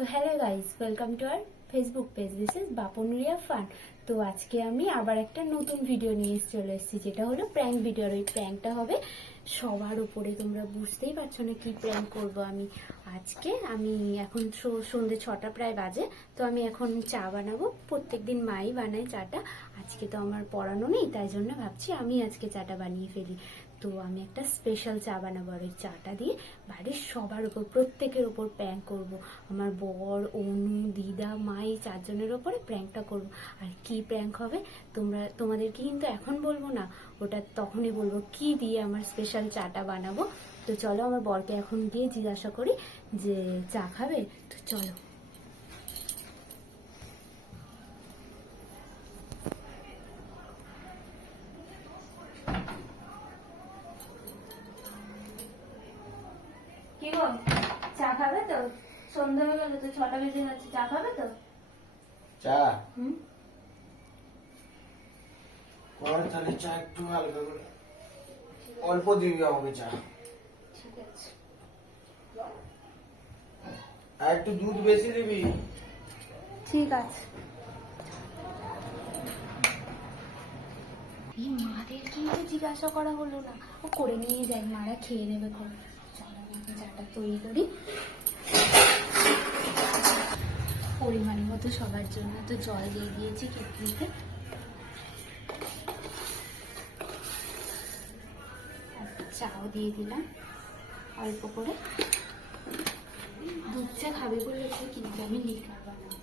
তো hello guys, welcome to our Facebook page. This is Bapnuriya fun. তো আজকে আমি আবার একটা নতুন ভিডিও নিয়ে চলে এসেছি, যেটা হলো প্র্যাঙ্ক ভিডিও। আর ওই প্র্যাঙ্কটা হবে সবার উপরে। তোমরা বুঝতেই পারছো না কি প্র্যাঙ্ক করব আমি আজকে। আমি এখন সন্ধ্যে 6টা প্রায় বাজে। তো আমি এখন চা বানাবো। প্রত্যেকদিন মাই বানায় চাটা। আজকে তো আমার পড়ানো নেই, তাই জন্য ভাবছি আমি আজকে চাটা বানিয়ে ফেলি। তো আমি একটা স্পেশাল চা বানাবো, আর ওই চাটা দিয়ে বাড়ির সবার উপর, প্রত্যেকের উপর প্র্যাঙ্ক করব। আমার বর, অনু, দিদা, মা, এই 4জনের ওপরে প্র্যাঙ্কটা করব। আর কি প্র্যাঙ্ক হবে তোমাদেরকে কিন্তু এখন বলবো না, ওটা তখনই বলবো কি দিয়ে আমার স্পেশাল চাটা বানাবো। তো চলো আমার বরকে এখন গিয়ে জিজ্ঞাসা করি যে চা খাবে। তো চলো। কি গো, চা খাবে তো? সন্ধ্যা হয়ে গেল তো, 6টা বেজে যাচ্ছে। চা খাবে তো? চা কর তাহলে, চা একটু হালকা করে অল্প দিবি আমাকে চা। ঠিক আছে। আর একটু দুধ বেশি দিবি। ঠিক আছে। এই মাদের কিন্তু জিজ্ঞাসা করা হলো না, ও করে নিয়ে যায়, মারা খেয়ে নেবে। করে চলো আমাকে চাটা তৈরি করি পরিমাণ মতো সবার জন্য। তো জল দিয়ে দিয়েছি কেটলিতে, চাও দিয়ে দিলাম অল্প করে। দুধ চা খাবে বলেছে, কিন্তু আমি লিকার বানাবো।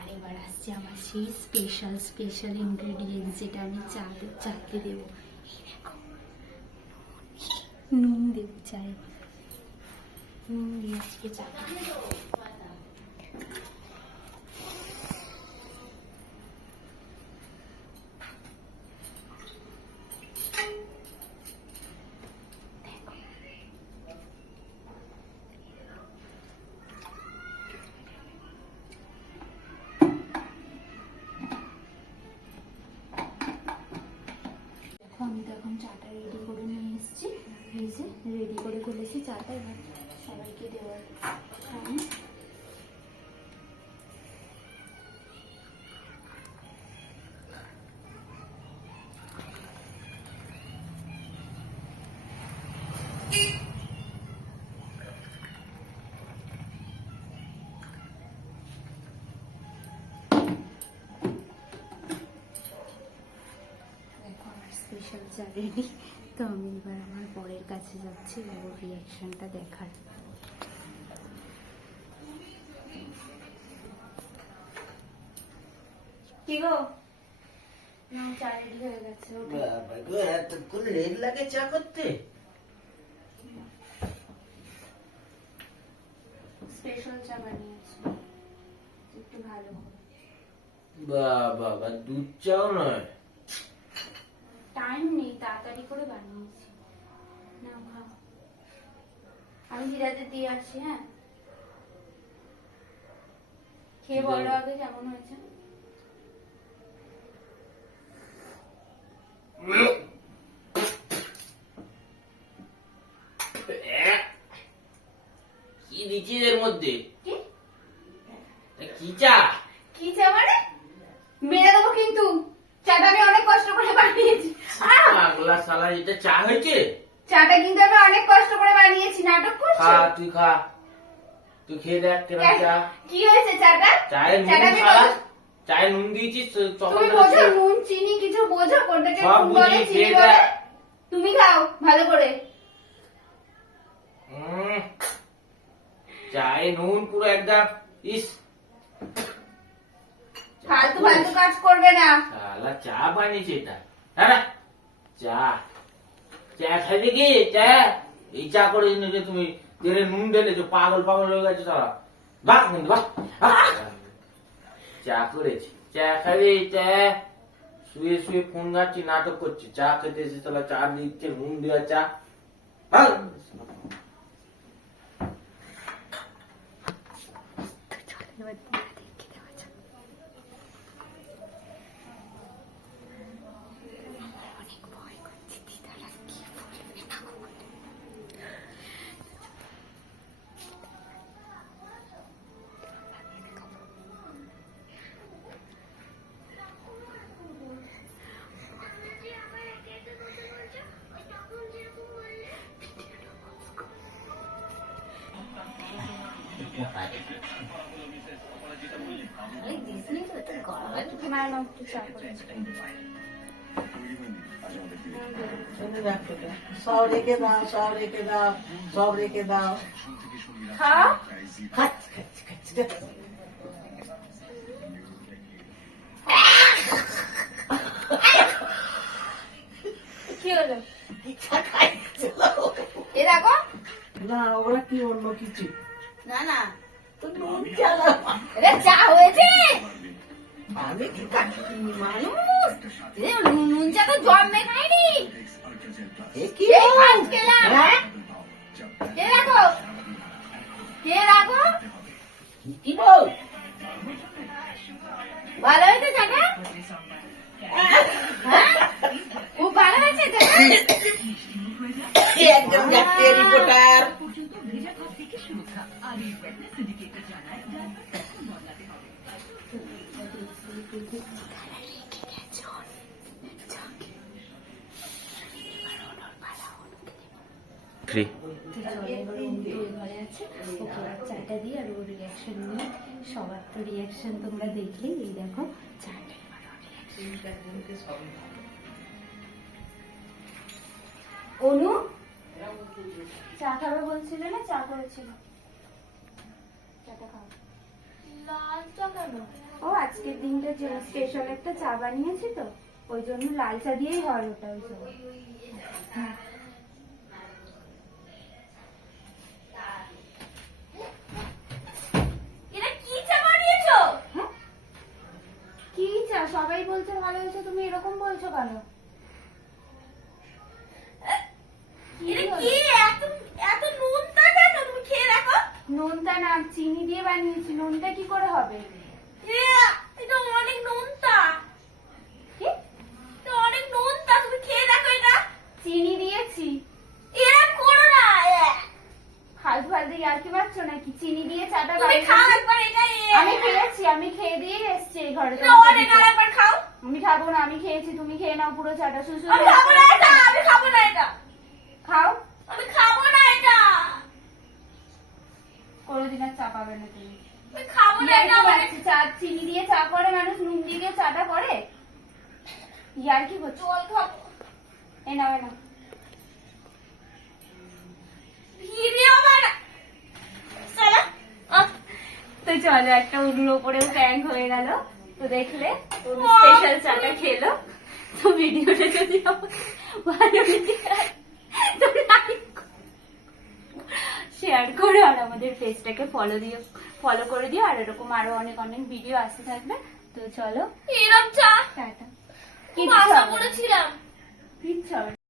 আরেকবার আসছে আমার সেই স্পেশাল ইনগ্রেডিয়েন্টস, যেটা আমি চাতে দেবো। নুন দেবো চায়ে, নুন দিয়ে আজকে চা। আমি তো এখন চাটা রেডি করে নিয়ে এসেছি, ভেজে রেডি করে ফেলেছি চাটা। এবার সবাইকে দেওয়ার টাইম। স্পেশাল চা রেডি। তো আমি এবার আমার বরের কাছে যাচ্ছি, ওর রিয়াকশনটা দেখার। কি গো, চা রেডি হয়ে গেছে। বাবা গো, এতক্ষণ লেট লাগে চা করতে? স্পেশাল চা বানিয়েছি, একটু ভালো করে। বাবা, দুধ চাও নয়? টাইম নেই, তাড়াতাড়ি করে বানিয়েছি। না খাও, আমি ধীরাতে দিয়ে আসছি। হ্যাঁ, খেয়ে বলো আগে কেমন হয়েছে। কি দিচ্ছিস এর মধ্যে? কি চা? কি চা মানে? মেরে দেবো কিন্তু। চাটা আমি অনেক কষ্ট করে বানিয়েছি। পাগলা শালা, এটা চা হয়েছে? চাটা কিন্তু আমি অনেক কষ্ট করে বানিয়েছি। নাটক করছো? খা, তুই খা, তুই খেয়ে দেখ কেন চা। কি হয়েছে চাটা? চায়ে নুন দিয়েছিস? তুমি বোঝো নুন চিনি কিছু বোঝো? কোনটাকে সব নুন বলে বুঝি, চিনি খেয়ে বলে? দেখ। তুমি খাও ভালো করে। চায়ে নুন পুরো একদম। ইস, ফালতু ফালতু কাজ করবে না। শালা চা বানিয়েছে এটা। হ্যাঁ, চা চা খাইবে কি? চা এই চা করে যে তুমি তেলে নুন ঢেলেছো, পাগল হয়ে গেছে তারা। বাহ কিন্তু বাহ, চা করেছি। চা খাবি? চা শুয়ে শুয়ে ফোন ঘাটছি, নাটক করছি। চা খেতে এসে তাহলে চা দিচ্ছে, নুন দেওয়া চা। মা নাও একটু চা করে। সব রেখে দাও, সব রেখে দাও, সব রেখে দাও। খাও। খাচ্ছি, খাচ্ছি, খাচ্ছি, খাচ্ছি। কি হলো? পিঠা খাইছিল। এ দেখো। না ওরা কি অন্য কিছু না না, তো নুন চালা এটা চা হয়েছে। আমি কি খাচ্ছি মানুষ এ নুন চা তো জন্মে খাইনি। এ কি এই আজ খেলাম। হ্যাঁ? কে রাখো, কে রাখো। কি বল ভালো হয়েছে চাটা? হ্যাঁ? খুব ভালো হয়েছে চাটা? একদম যাচ্ছে রিপোর্টার। ফ্রি ঘরে আছে, ওকে আর চাটা দিই আর ওর রিয়াকশন নিয়ে। সবার তো রিয়াকশন তোমরা দেখলেই। এই দেখো চাটা। অনু চা খাবে বলছিলে না? চা করেছিল, চাটা খাও। লাল চা কেন? ও আজকের দিনটা যে স্পেশাল একটা চা বানিয়েছি তো, ওই জন্য লাল চা দিয়েই হয় ওটা। ওই জন্য হ্যাঁ। কি চা? সবাই বলছে ভালো হয়েছে, তুমি এরকম বলছো কেন? নুনটা না, চিনি দিয়ে বানিয়েছি। নুনটা কি করে হবে? কি? চিনি দিয়েছি। ফালতু ফালতু ইয়ার্কি মারছো নাকি? চিনি দিয়ে চাটা বানিয়েছি। আমি খেয়েছি, আমি খেয়ে দিয়েই এসছি এই ঘরে। আমি খাবো না, আমি খেয়েছি। তুমি খেয়ে নাও পুরো চাটা। শুধু খাও। কোনোদিন আর চা পাবে না তুমি। চা চিনি দিয়ে চা করে মানুষ, নুন দিয়ে চাটা করে? ইয়ার্কি করছো? এ নাও, এ নাও। তো চলো, একটা উনুর ওপরেও প্র্যাঙ্ক হয়ে গেল। তো দেখলে স্পেশাল চাটা খেলো। তো ভিডিওটা যদি ভালো লেগে থাকে তো শেয়ার করো আর আমাদের পেজটাকে ফলো করে দিও। আর এরকম আরো অনেক অনেক ভিডিও আসতে থাকবে। তো চলো, টাটা। কিচ্ছু হবে না।